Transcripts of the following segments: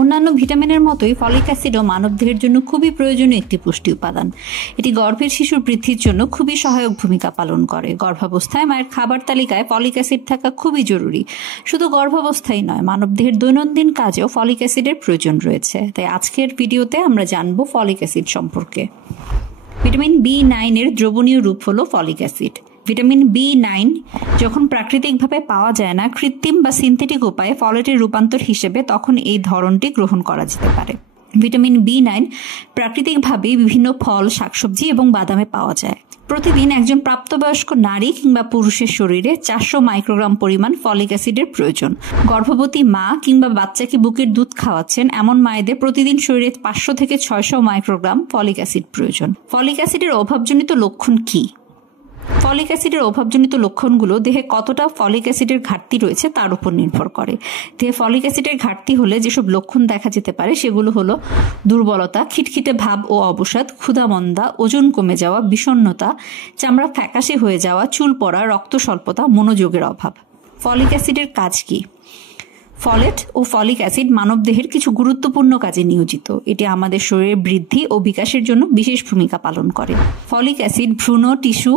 অন্যান্য ভিটামিনের মতোই ফলিক অ্যাসিডও মানবদেহের জন্য খুবই প্রয়োজনীয় একটি পুষ্টি উপাদান। এটি গর্ভের শিশুর বৃদ্ধির জন্য খুবই সহায়ক ভূমিকা পালন করে। গর্ভাবস্থায় মায়ের খাবার তালিকায় ফলিক অ্যাসিড থাকা খুবই জরুরি। শুধু গর্ভাবস্থায় নয়, মানবদেহের দৈনন্দিন কাজেও ফলিক অ্যাসিডের প্রয়োজন রয়েছে। তাই আজকের ভিডিওতে আমরা জানব ফলিক অ্যাসিড সম্পর্কে। ভিটামিন B9 এর দ্রবণীয় রূপ হলো ফলিক অ্যাসিড। ভিটামিন B9 যখন প্রাকৃতিকভাবে পাওয়া যায় না, কৃত্রিম বা সিনথেটিক উপায়ে ফলেটের রূপান্তর হিসেবে, তখন এই ধরনটি গ্রহণ করা যেতে পারে। ভিটামিন B9 প্রাকৃতিকভাবে বিভিন্ন ফল, শাকসবজি এবং বাদামে পাওয়া যায়। প্রতিদিন একজন প্রাপ্তবয়স্ক নারী কিংবা পুরুষের শরীরে 400 মাইক্রোগ্রাম পরিমাণ ফলিক অ্যাসিডের প্রয়োজন। গর্ভবতী মা কিংবা বাচ্চাকে বুকের দুধ খাওয়াচ্ছেন এমন মায়েদের প্রতিদিন শরীরে 500 থেকে 600 মাইক্রোগ্রাম ফলিক অ্যাসিড প্রয়োজন। ফলিক অ্যাসিডের অভাবজনিত লক্ষণ কি? ফলিক অ্যাসিডের অভাবজনিত লক্ষণগুলো দেহে কতটা ফলিক অ্যাসিডের ঘাটতি রয়েছে তার উপর নির্ভর করে। দেহে ফলিক অ্যাসিডের ঘাটতি হলে যেসব লক্ষণ দেখা যেতে পারে সেগুলো হলো দুর্বলতা, খিটখিটে ভাব ও অবসাদ, ক্ষুধামন্দা, ওজন কমে যাওয়া, বিষণ্ণতা, চামড়া ফ্যাকাশে হয়ে যাওয়া, চুল পড়া, রক্ত স্বল্পতা, মনোযোগের অভাব। ফলিক অ্যাসিডের কাজ কি? ফলেট ও ফলিক অ্যাসিড মানবদেহের কিছু গুরুত্বপূর্ণ কাজে নিয়োজিত। এটি আমাদের শরীরের বৃদ্ধি ও বিকাশের জন্য বিশেষ ভূমিকা পালন করে। ফলিক অ্যাসিড ভ্রূণ, টিস্যু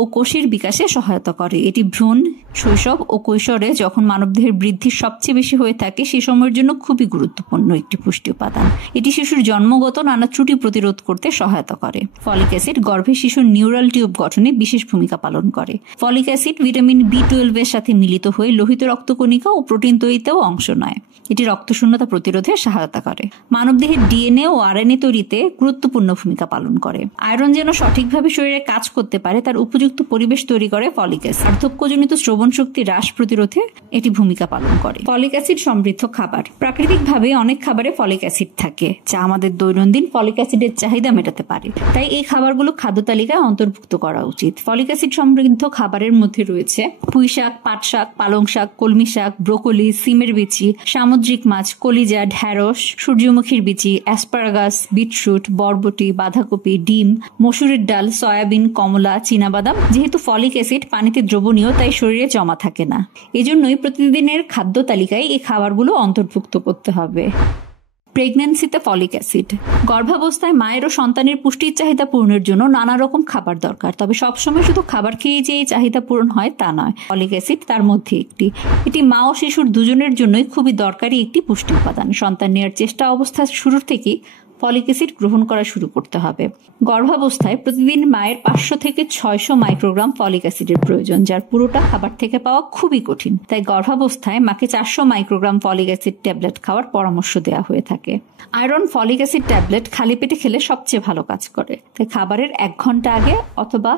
ও কোষের বিকাশে সহায়তা করে। এটি ভ্রূণ, শৈশব ও কৈশোরে যখন মানবদেহের বৃদ্ধি সবচেয়ে বেশি হয়ে থাকে সে সময়ের জন্য খুবই গুরুত্বপূর্ণ একটি পুষ্টি উপাদান। এটি শিশুর জন্মগত নানা ত্রুটি প্রতিরোধ করতে সহায়তা করে। ফলিক অ্যাসিড গর্ভে শিশুর নিউরাল টিউব গঠনে বিশেষ ভূমিকা পালন করে। ফলিক অ্যাসিড ভিটামিন B12 এর সাথে মিলিত হয়ে লোহিত রক্তকণিকা ও প্রোটিন তৈরিতেও অংশ নেয়। এটি রক্তশূন্যতা প্রতিরোধে সহায়তা করে। মানবদেহের DNA ও RNA তৈরিতে গুরুত্বপূর্ণ ভূমিকা পালন করে। আয়রন যেন সঠিকভাবে শরীরে কাজ করতে পারে তার উপযুক্ত পরিবেশ তৈরি করে ফলিক অ্যাসিড। বার্ধক্যজনিত শ্রবণ শক্তি হ্রাস প্রতিরোধে এটি ভূমিকা পালন করে। ফলিক অ্যাসিড সমৃদ্ধ খাবার। প্রাকৃতিকভাবে অনেক খাবারে ফলিক অ্যাসিড থাকে যা আমাদের দৈনন্দিন ফলিক অ্যাসিডের চাহিদা মেটাতে পারে। তাই এই খাবারগুলো খাদ্য তালিকায় অন্তর্ভুক্ত করা উচিত। ফলিক অ্যাসিড সমৃদ্ধ খাবারের মধ্যে রয়েছে পুঁই শাক, পাট শাক, পালং শাক, কলমি শাক, ব্রোকলি, সিমের বিচি, সামুদ্রিক মাছ, কলিজা, ঢ্যাঁড়স, সূর্যমুখীর বিচি, অ্যাসপারাগাস, বিটরুট, বরবটি, বাঁধাকপি, ডিম, মসুরের ডাল, সয়াবিন, কমলা, চীনাবাদাম। যেহেতু ফলিক অ্যাসিড পানিতে দ্রবণীয় তাই শরীরে জমা থাকে না। এজন্যই প্রতিদিনের খাদ্য তালিকায় এই খাবারগুলো অন্তর্ভুক্ত করতে হবে। প্রেগন্যান্সিতে ফলিক অ্যাসিড। গর্ভাবস্থায় মায়ের ও সন্তানের পুষ্টির চাহিদা পূরণের জন্য নানা রকম খাবার দরকার। তবে সবসময় শুধু খাবার খেয়ে যে এই চাহিদা পূরণ হয় তা নয়। ফলিক অ্যাসিড তার মধ্যে একটি। এটি মা ও শিশুর দুজনের জন্যই খুবই দরকারি একটি পুষ্টি উপাদান। সন্তান নেওয়ার চেষ্টা অবস্থা শুরুর থেকেই ফলিক অ্যাসিড গ্রহণ করা শুরু করতে হবে। গর্ভাবস্থায় প্রতিদিন মায়ের 500 থেকে 600 মাইক্রোগ্রাম ফলিক অ্যাসিডের প্রয়োজন, যার পুরোটা খাবার থেকে পাওয়া খুবই কঠিন। তাই গর্ভাবস্থায় মাকে 400 মাইক্রোগ্রাম ফলিক অ্যাসিড ট্যাবলেট খাওয়ার পরামর্শ দেওয়া হয়ে থাকে। আয়রন ফলিক অ্যাসিড ট্যাবলেট খালি পেটে খেলে সবচেয়ে ভালো কাজ করে। তাই খাবারের 1 ঘন্টা আগে অথবা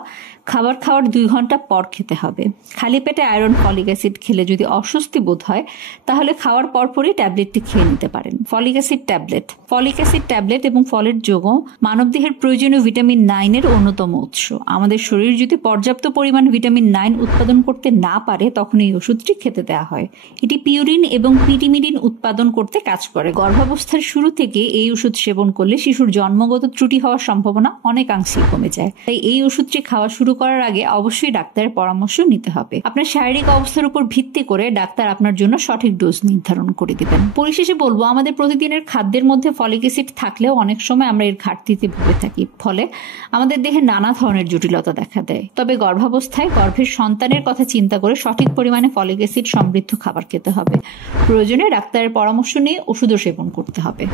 খাবার খাওয়ার 2 ঘন্টা পর খেতে হবে। খালি পেটে আয়রন ফলিক অ্যাসিড খেলে যদি অস্বস্তি বোধ হয় তাহলে খাওয়ার পরপরই ট্যাবলেটটি খেয়ে নিতে পারেন। Folic acid tablet. Folic acid tablet এবং ফলেট যৌগ মানবদেহের প্রয়োজনীয় ভিটামিন 9 এর অন্যতম উৎস। আমাদের শরীর যদি পর্যাপ্ত পরিমাণ ভিটামিন 9 উৎপাদন করতে না পারে তখন এই ওষুধটি খেতে দেওয়া হয়। এটি পিউরিন এবং পিটিমিডিন উৎপাদন করতে কাজ করে। গর্ভাবস্থার শুরু থেকে এই ওষুধ সেবন করলে শিশুর জন্মগত ত্রুটি হওয়ার সম্ভাবনা অনেকাংশেই কমে যায়। তাই এই ওষুধটি খাওয়া শুরু করার আগে অবশ্যই ডাক্তারের পরামর্শ নিতে হবে। আপনার শারীরিক অবস্থার উপর ভিত্তি করে ডাক্তার আপনার জন্য সঠিক ডোজ নির্ধারণ করে দিবেন। পরিশেষে বলবো, আমাদের প্রতিদিনের খাদ্যের মধ্যে ফলিক অ্যাসিড থাকলেও অনেক সময় আমরা এর ঘাটতিতে ভুগে থাকি। ফলে আমাদের দেহে নানা ধরনের জটিলতা দেখা দেয়। তবে গর্ভাবস্থায় গর্ভের সন্তানের কথা চিন্তা করে সঠিক পরিমাণে ফলিক অ্যাসিড সমৃদ্ধ খাবার খেতে হবে। প্রয়োজনে ডাক্তারের পরামর্শ নিয়ে ওষুধও সেবন করতে হবে।